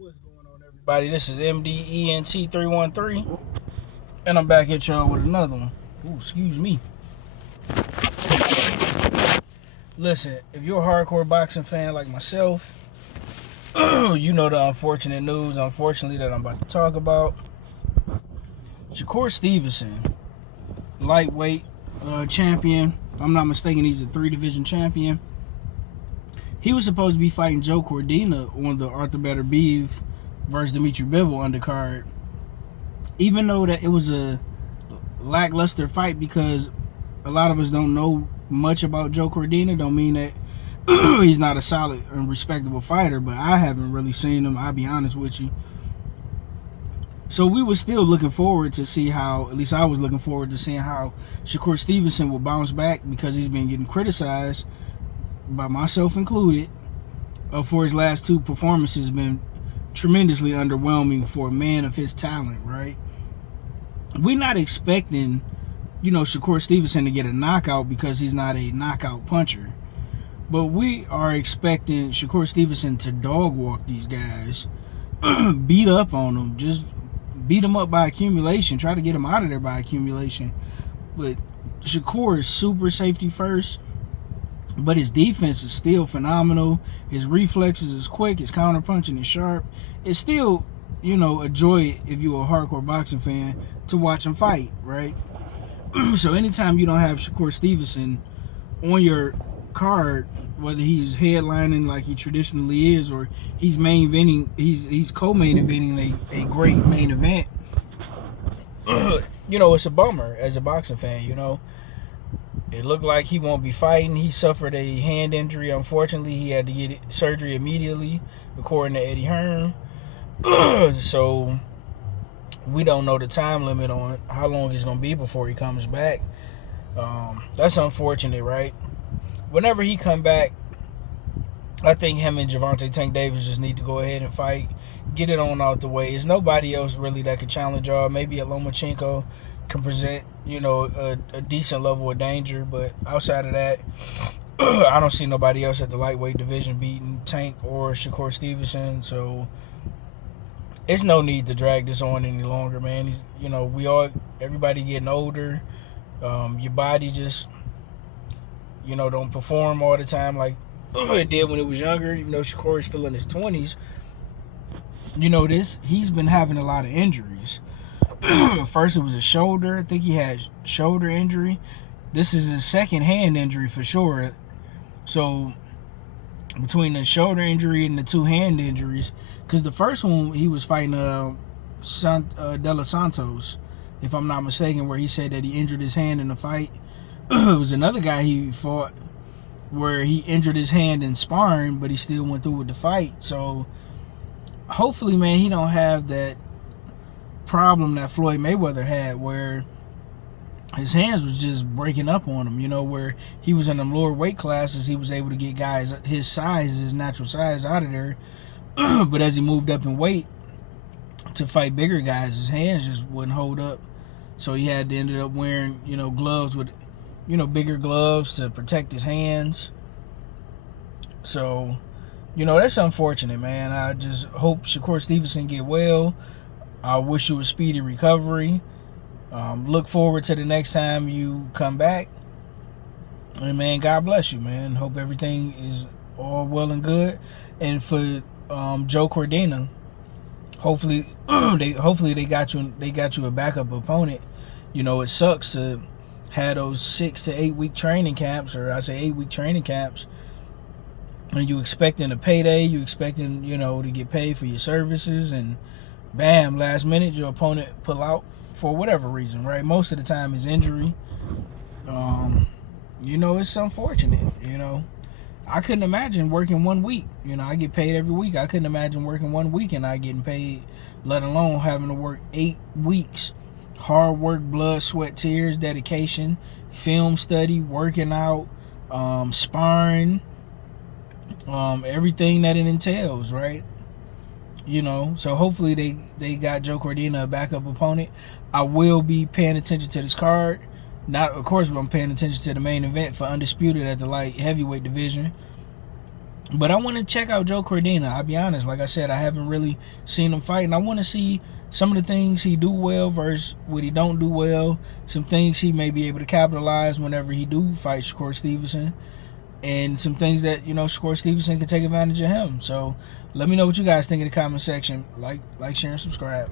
What's going on, everybody? This is MDENT313, and I'm back at y'all with another one. Ooh, excuse me. Listen, if you're a hardcore boxing fan like myself, you know the unfortunate news, unfortunately, that I'm about to talk about. Shakur Stevenson, lightweight champion. If I'm not mistaken, he's a 3-division champion. He was supposed to be fighting Joe Cordina on the Arthur Beterbiev versus Dimitri Bivol undercard. Even though that it was a lackluster fight, because a lot of us don't know much about Joe Cordina, don't mean that he's not a solid and respectable fighter, but I haven't really seen him, I'll be honest with you. So we were still looking forward to see how, at least I was looking forward to seeing how Shakur Stevenson will bounce back, because he's been getting criticized, by myself included, for his last two performances. Been tremendously underwhelming for a man of his talent, right? We're not expecting, Shakur Stevenson to get a knockout, because he's not a knockout puncher. But we are expecting Shakur Stevenson to dog walk these guys, beat up on them, just beat them up by accumulation, try to get them out of there by accumulation. But Shakur is super safety first, but his defense is still phenomenal. His reflexes is quick, his counter punching is sharp. It's still, a joy, if you're a hardcore boxing fan, to watch him fight, right? So anytime you don't have Shakur Stevenson on your card, whether he's headlining like he traditionally is, or he's main eventing, he's co-main eventing a great main event, it's a bummer as a boxing fan. It looked like he won't be fighting. He suffered a hand injury. Unfortunately, he had to get surgery immediately, according to Eddie Hearn. So we don't know the time limit on how long it's going to be before he comes back. That's unfortunate, right? Whenever he come back, I think him and Gervonta Tank Davis just need to go ahead and fight, get it on out the way. There's nobody else really that could challenge y'all. Maybe Lomachenko can present, a decent level of danger, but outside of that, I don't see nobody else at the lightweight division beating Tank or Shakur Stevenson. So it's no need to drag this on any longer, man. Everybody getting older. Your body just, don't perform all the time like it did when it was younger. Shakur is still in his 20s. He's been having a lot of injuries. First it was a shoulder. I think he had shoulder injury. This is his second hand injury for sure. So between the shoulder injury and the two hand injuries, because the first one he was fighting De Los Santos, if I'm not mistaken, where he said that he injured his hand in the fight. It was another guy he fought where he injured his hand in sparring, but he still went through with the fight. So hopefully, man, he don't have that problem that Floyd Mayweather had, where his hands was just breaking up on him, where he was in them lower weight classes, he was able to get guys his size, his natural size, out of there. But as he moved up in weight to fight bigger guys, his hands just wouldn't hold up. So he had to ended up wearing, gloves with, bigger gloves to protect his hands. So, that's unfortunate, man. I just hope Shakur Stevenson get well. I wish you a speedy recovery. Look forward to the next time you come back. And, man, God bless you, man. Hope everything is all well and good. And for Joe Cordina, hopefully they got you a backup opponent. It sucks to have those 6 to 8 week training camps, or I say 8 week training camps, and you expecting a payday, you expecting, to get paid for your services, and bam, last minute your opponent pull out for whatever reason, right? Most of the time is injury. It's unfortunate. I couldn't imagine working 1 week. I get paid every week. I couldn't imagine working 1 week and not getting paid, let alone having to work 8 weeks. Hard work, blood, sweat, tears, dedication, film study, working out, sparring, everything that it entails, right? So hopefully they got Joe Cordina a backup opponent. I will be paying attention to this card. Not, of course, but I'm paying attention to the main event for Undisputed at the light heavyweight division. But I want to check out Joe Cordina. I'll be honest. Like I said, I haven't really seen him fight, and I want to see some of the things he do well versus what he don't do well. Some things he may be able to capitalize whenever he do fight Shakur Stevenson, and some things that, you know, Shakur Stevenson can take advantage of him. So let me know what you guys think in the comment section. Like, share, and subscribe.